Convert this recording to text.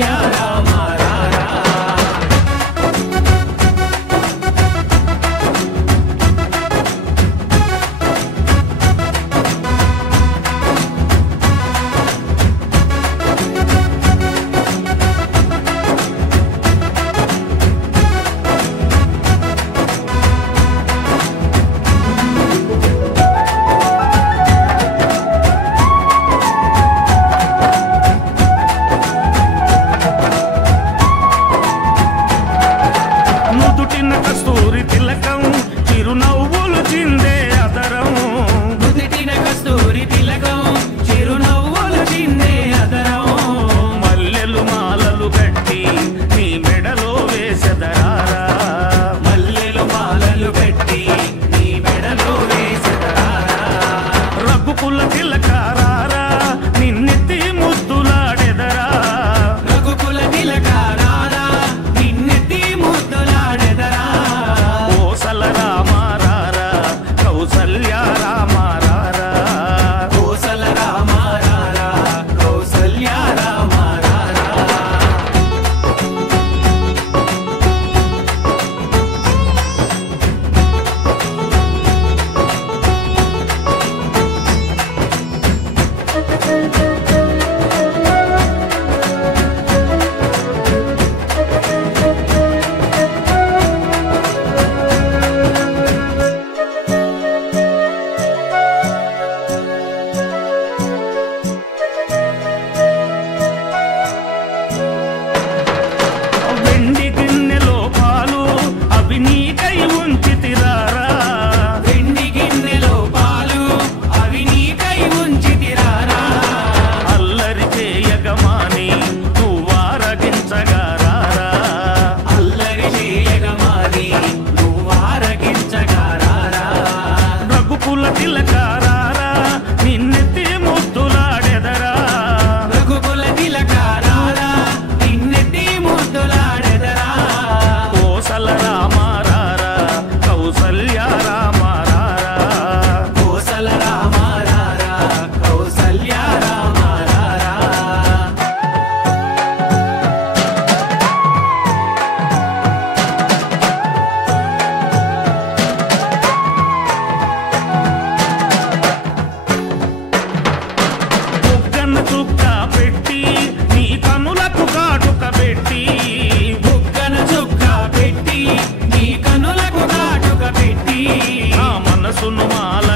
కౌసల్య రామ రారా కస్తూరి తిలకం చిరునవ్వులు చిందే అదరం నుదిటిన కస్తూరి తిలకం చిరునవ్వులు చిందే అదరం మల్లెలు మాలలు కట్టి నీ మెడలో వేసెదరారా మల్లెలు మాలలు కట్టి నీ మెడలో వేసెదరారా రఘుకుల తిలకారారా నిన్నెత్తి ముద్దులాడెదరా రఘుకుల తిలకారారా నిన్నెత్తి ముద్దులాడెదరా కోసల రామారారా కౌసల్య రామారారా కోసల రామ రారా కౌసల్య రామ రారా వెండి గిన్నెలో పాలు అవి నీకై ఉంచితిరారా వెండి గిన్నెలో పాలు అవి నీకై ఉంచితిరారా అల్లరి చేయగమాని నువ్వారగించగారారా అల్లరి చేయగమాని నువ్వారగించగారారా రఘుకుల తిలకారారా నిన్నెత్తి ముద్దులాడెదరా రఘుకుల తిలకారారా నిన్నెత్తి ముద్దులాడెదరా కోసల రామారారా కౌసల్య రామారారా కోసల రామ రారా కౌసల్య రామ రారా బుగ్గన చుక్క పెట్టి నీ కనులకు కాటుక పెట్టి బుగ్గన చుక్క పెట్టి నీ కనులకు కాటుక పెట్టి నా మనసును మాల